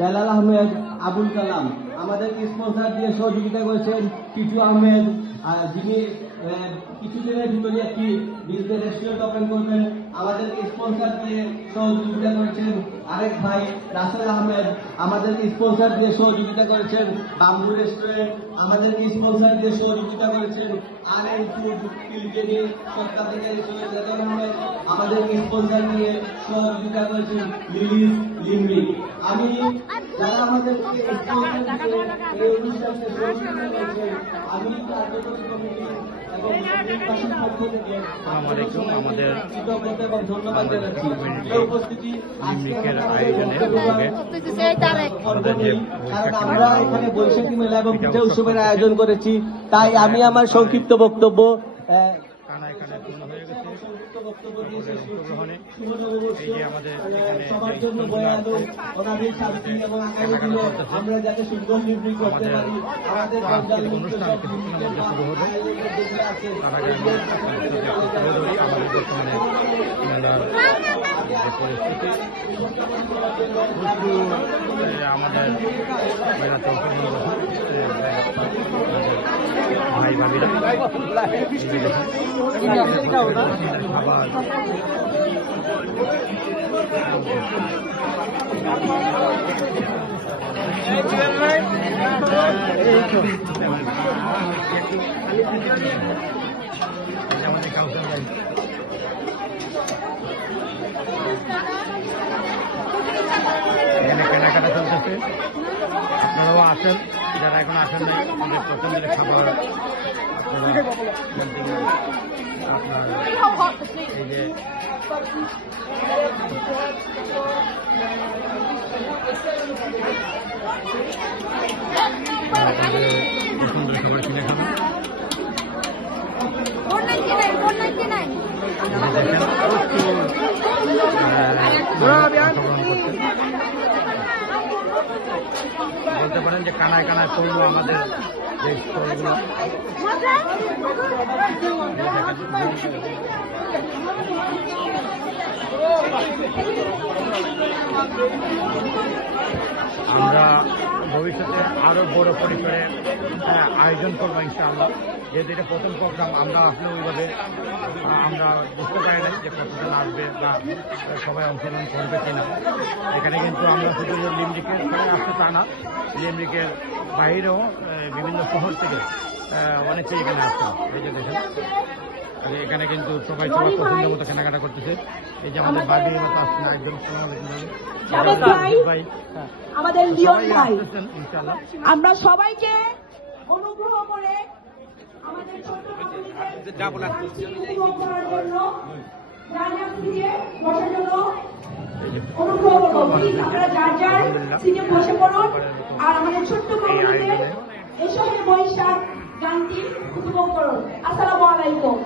বেলাল আহমেদ, আবুল কালাম আমাদেরকে স্পন্সর দিয়ে সহযোগিতা করেছেন। টিটু আহমেদ যিনি কিছুদিনের ভিতরে একটি বিজনেস রেস্টুরেন্ট ওপেন করবেন, আমাদেরকে স্পন্সর দিয়ে সহযোগিতা করেছেন। আরেক ভাই রাসেল আহমেদ আমাদেরকে স্পন্সর দিয়ে সহযোগিতা করেছেন। বাম্বু রেস্টুরেন্ট আমাদেরকে স্পন্সর দিয়ে সহযোগিতা করেছেন। আর.এন. ফুড পিলকেনি সত্ত্বাধিকারী সৈয়দ রেজাউল আহমেদ আমাদেরকে স্পন্সর দিয়ে সহযোগিতা করেছেন। লিলিস লিম্বিক আমি যারা আমাদেরকে এই অনুষ্ঠানকে সহযোগিতা করেছেন আমি কার্যকরী কমিটি এবং পক্ষ থেকে আমাদের কৃতজ্ঞতা এবং ধন্যবাদ জানাচ্ছি। উপস্থিতি লিম্বিকের আয়োজনে কারণ আমরা এখানে বৈশাখী মেলা এবং পিঠা উৎসবের আয়োজন করেছি, তাই আমি আমার সংক্ষিপ্ত বক্তব্য সবার জন্য বয়ান অনাবিল শান্তি এবং আগামী দিনে আমরা যাতে সুন্দর নির্বাচন করতে পারি আমাদের আমাদের ভাই ভাবিরা খাবার আমাদের কাউসার ভাই এখানে কেনাকাটা চলতেছে। আপনারাও আসেন, যারা এখন আসেন নাই আমাদের প্রথম দিনে খাবার আপনার এই যে সুন্দর খাবার কিনে খাবেন। বলতে পারেন যে কানায় কানায় পড়লো আমাদের যে স্টলগুলো। আমরা ভবিষ্যতে আরো বড় পরিসরে আয়োজন করবো ইনশাআল্লাহ। যেহেতু এটা প্রথম প্রোগ্রাম, আমরা আসলে ওইভাবে আমরা বুঝতে পারি না যে কতজন আসবে বা সবাই অংশগ্রহণ করবে কিনা। এখানে কিন্তু আমরা শুধু লিমরিকের আসতে তা না, লিমরিকের বাইরেও বিভিন্ন শহর থেকে অনেকেই এখানে আসছে। এই যে দেখেন এখানে কিন্তু সবাই সবার পছন্দের মতো কেনাকাটা করতেছে। এই যে আমাদের বাড়ির মতো আসছেন একদম ভাই, আমাদের লিওন ভাই, আমরা সবাইকে অনুগ্রহ করে আমাদের ছোট্ট অনুগ্রহ করবো। আপনারা যার যার সিটে বসে পড়ুন আর আমাদের ছোট্ট কমিটিতে এসবের বৈশাখ গানটি উপভোগ করুন। আসসালামু আলাইকুম।